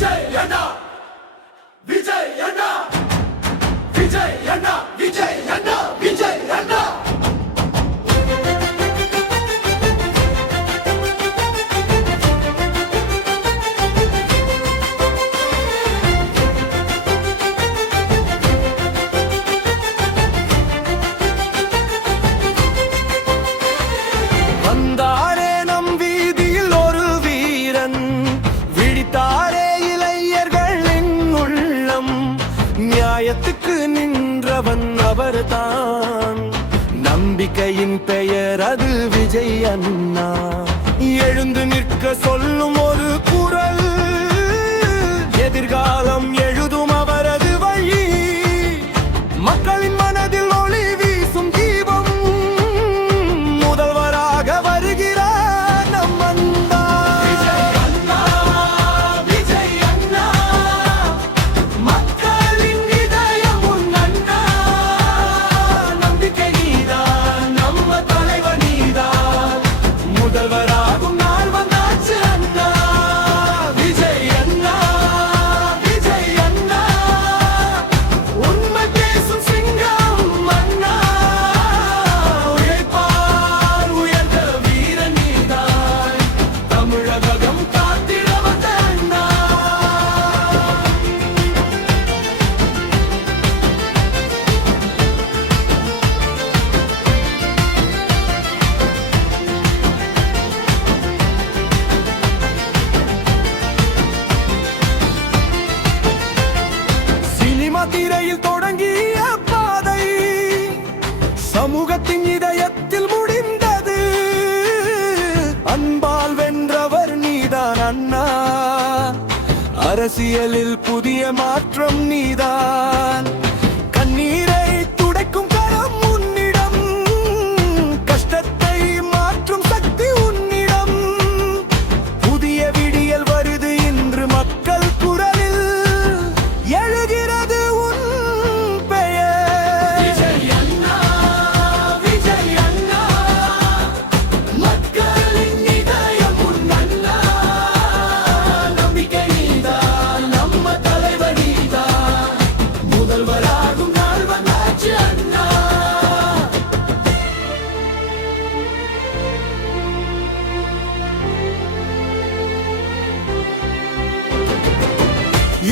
விஜய் அண்ணா விஜய் அண்ணா விஜய் அண்ணா விஜய் அண்ணா விஜய் அண்ணா வந்தாரே நம் வீதியில் ஒரு வீரன், விழித்தாரே இளைஞர்களின் உள்ளம். நியாயத்துக்கு நின்றவன் அவர்தான், நம்பிக்கையின் பெயர் அது விஜய் அண்ணா. எழுந்து நிற்க சொல்லும் ஒரு குரல், எதிர்காலம் எழுதும் அவரது வழி. மக்களின் மனதில் ஒளி வீசும் தீபம், முதல்வராக வருகிறார் நம் அண்ணா. விஜய் அண்ணா விஜய் அண்ணா மக்களின் இதயம் உன் அண்ணா. நம்பிக்கை நீதான், நம்ம தலைவர் நீதான், முதல்வராகும் நாள் வந்தாச்சு அண்ணா. விஜய் அண்ணா விஜய் அண்ணா உண்மை பேசும் சிங்கம் அண்ணா. உழைப்பால் உயர்ந்த வீரன் நீதான், தமிழகம் காத்திட வந்த அண்ணா. சினிமா திரையில் தொடங்கிய பாதை சமூகத்தின் இதயத்தில் முடிந்தது. அன்பால் வென்றவர் நீதான் அண்ணா, அரசியலில் புதிய மாற்றம் நீதான். கண்ணீரை துடைக்கும் கரம் உன்னிடம், கஷ்டத்தை மாற்றும் சக்தி உன்னிடம். புதிய விடியல் வருது இன்று மக்கள் குரலில், எழுகிறது உன் பெயர். விஜய் அண்ணா விஜய் அண்ணா மக்களின் இதயம் உன் அண்ணா. நம்பிக்கை நீதான், நம்ம தலைவர் நீதான், முதல்வராகும் நாள் வந்தாச்சு அண்ணா.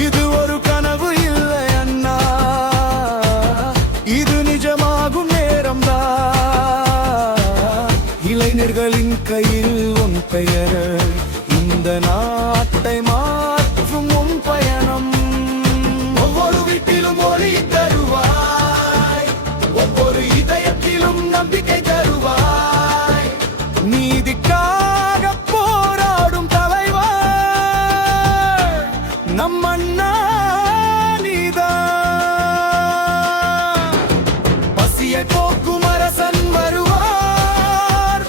இது ஒரு கனவு இல்லை அண்ணா, இது நிஜமாகும் நேரம்தான். இளைஞர்களின் கையில் உன் பெயர், இந்த நாட்டை மாற்றும் உன் பயணம். ஒவ்வொரு வீட்டிலும் ஒளி தருவாய், ஒவ்வொரு இதயத்திலும் நம்பிக்கை தருவாய். நீதிக்காக போராடும் தலைவர் நம் அண்ணா நீதான். பசியை போக்கும் அரசன் வருவார்,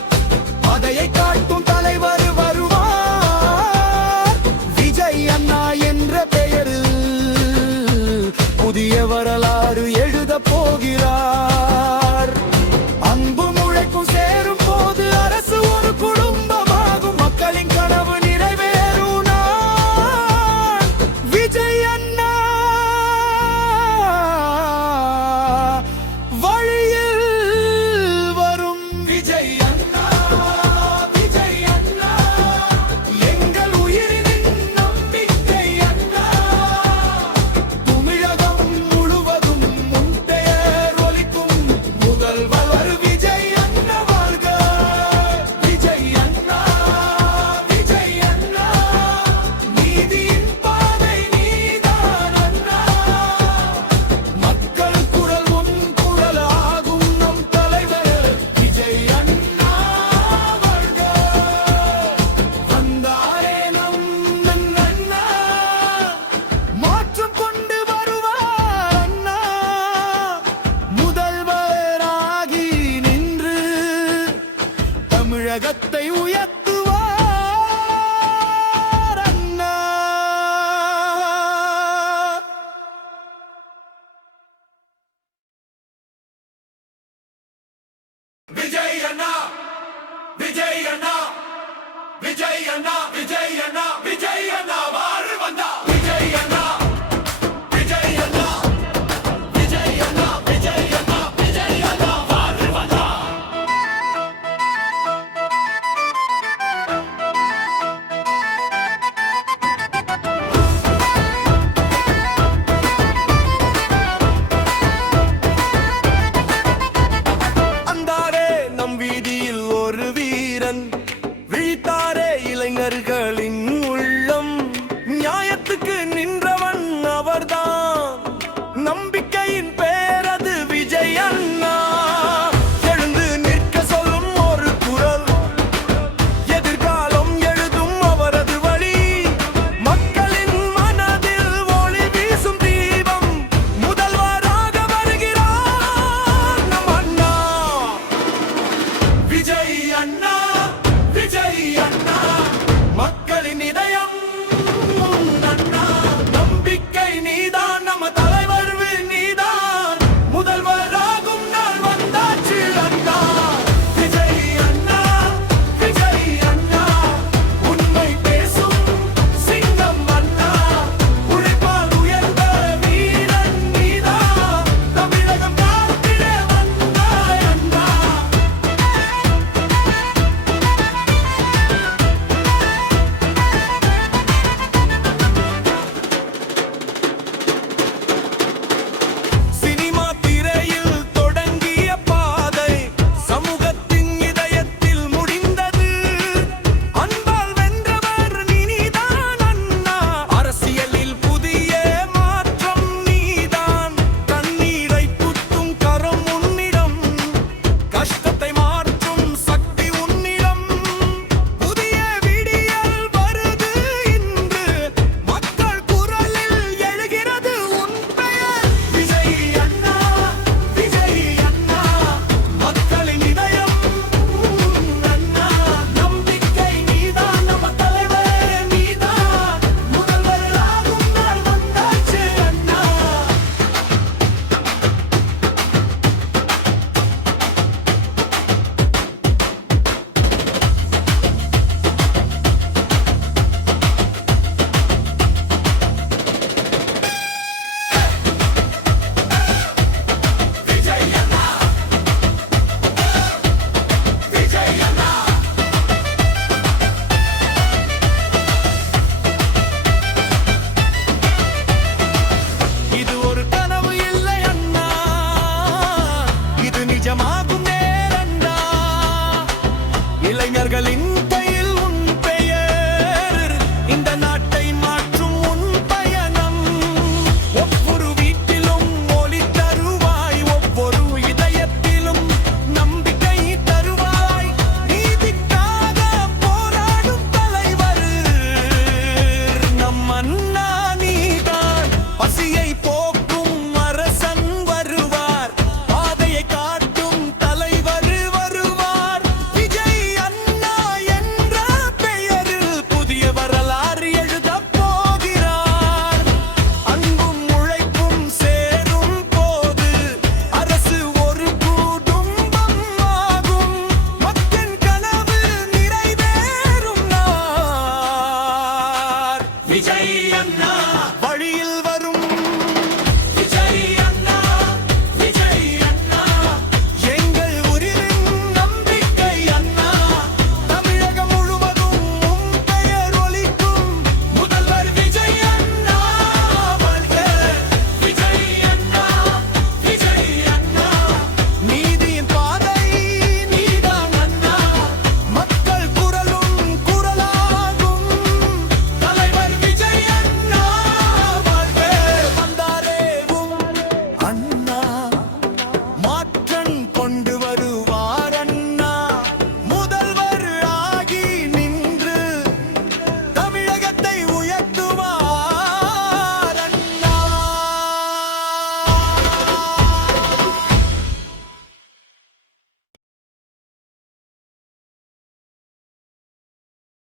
பாதையை காட்டும் தலைவர் வருவார். விஜய் அண்ணா என்ற பெயரில் புதிய வரலாறு எழுதப் போகிறார். அன்பும் உழைப்பும் சேரும் போது அரசு ஒரு குடும்பமாகும், மக்களின் கனவு நிறைவேறும் நாள். விஜய் அண்ணா வழியில் வரும். விஜய் அண்ணா விஜய் அண்ணா எங்கள் உயிரின் நம்பிக்கை அண்ணா. தமிழகம் முழுவதும் உன் பெயர் ஒலிக்கும், முதல்வர் விஜய் அண்ணா வாழ்க. விஜய் அண்ணா விஜய் அண்ணா நீதியின் பாதை நீதான் அண்ணா. மக்கள் குரல் உன் குரலாகும், நம் தலைவர் விஜய் அண்ணா வாழ்க. வந்தாரே நம் அண்ணா, மாற்றம் கொண்டு வருவார் அண்ணா. முதல்வராகி நின்று தமிழகத்தை உயர்த்துவார் அண்ணா. விஜய் அண்ணா விஜய் அண்ணா விஜய் அண்ணா விஜய் அண்ணா விஜய் அண்ணா வாரு வந்தா. விழித்தாரே இளைஞர்களின்